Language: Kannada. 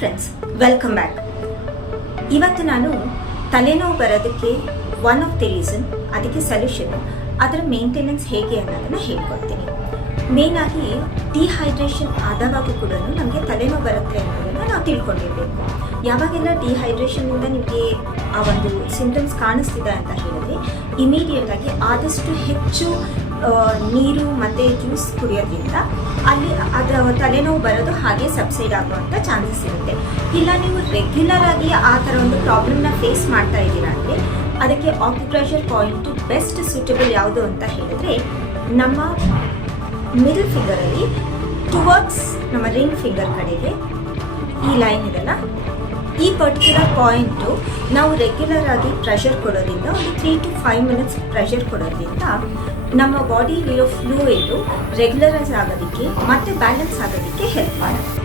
Friends, welcome back. ಇವತ್ತು ನಾನು ತಲೆನೋವು ಬರೋದಕ್ಕೆ ಒನ್ ಆಫ್ ದಿ ರೀಸನ್, ಅದಕ್ಕೆ ಸೊಲ್ಯೂಷನ್, ಅದರ ಮೇಂಟೆನೆನ್ಸ್ ಹೇಗೆ ಅನ್ನೋದನ್ನು ಹೇಳ್ಕೊಡ್ತೀನಿ. ಮೇಯ್ನಾಗಿ ಡಿಹೈಡ್ರೇಷನ್ ಆದವಾಗ ಕೂಡ ನಮಗೆ ತಲೆನೋವು ಬರುತ್ತೆ ಅನ್ನೋದನ್ನು ನಾವು ತಿಳ್ಕೊಂಡಿರಬೇಕು. ಯಾವಾಗೆಲ್ಲ ಡಿಹೈಡ್ರೇಷನ್ನಿಂದ ನಿಮಗೆ ಆ ಒಂದು ಸಿಂಪ್ಟಮ್ಸ್ ಕಾಣಿಸ್ತಿದೆ ಅಂತ ಹೇಳಿದ್ರೆ ಇಮಿಡಿಯೇಟಾಗಿ ಆದಷ್ಟು ಹೆಚ್ಚು ನೀರು ಮತ್ತು ಜ್ಯೂಸ್ ಕುಡಿಯೋದ್ರಿಂದ ಅಲ್ಲಿ ಅದರ ತಲೆನೋವು ಬರೋದು ಹಾಗೆ ಸಬ್ಸೈಡ್ ಆಗುವಂಥ ಚಾನ್ಸಸ್ ಇರುತ್ತೆ. ಇಲ್ಲ ನೀವು ರೆಗ್ಯುಲರ್ ಆಗಿ ಆ ಥರ ಒಂದು ಪ್ರಾಬ್ಲಮ್ನ ಫೇಸ್ ಮಾಡ್ತಾ ಇದ್ದೀರಾ ಅಂದರೆ ಅದಕ್ಕೆ ಆಕ್ಯುಪ್ರೆಷರ್ ಪಾಯಿಂಟು ಬೆಸ್ಟ್ ಸೂಟಬಲ್ ಯಾವುದು ಅಂತ ಹೇಳಿದ್ರೆ ನಮ್ಮ ಮಿಡಲ್ ಫಿಂಗರಲ್ಲಿ ಟುವರ್ಡ್ಸ್ ನಮ್ಮ ರಿಂಗ್ ಫಿಂಗರ್ ಕಡೆಗೆ ಈ ಲೈನ್ ಇದೆಲ್ಲ, ಈ ಪರ್ಟಿಕ್ಯುಲರ್ ಪಾಯಿಂಟು ನಾವು ರೆಗ್ಯುಲರ್ ಆಗಿ ಪ್ರೆಷರ್ ಕೊಡೋದ್ರಿಂದ ಒಂದು 3 to 5 minutes ಪ್ರೆಷರ್ ಕೊಡೋದ್ರಿಂದ ನಮ್ಮ ಬಾಡಿಲಿರೋ ಫ್ಲೂಯಿಡು ರೆಗ್ಯುಲರೈಸ್ ಆಗೋದಕ್ಕೆ ಮತ್ತು ಬ್ಯಾಲೆನ್ಸ್ ಆಗೋದಕ್ಕೆ ಹೆಲ್ಪ್ ಮಾಡುತ್ತೆ.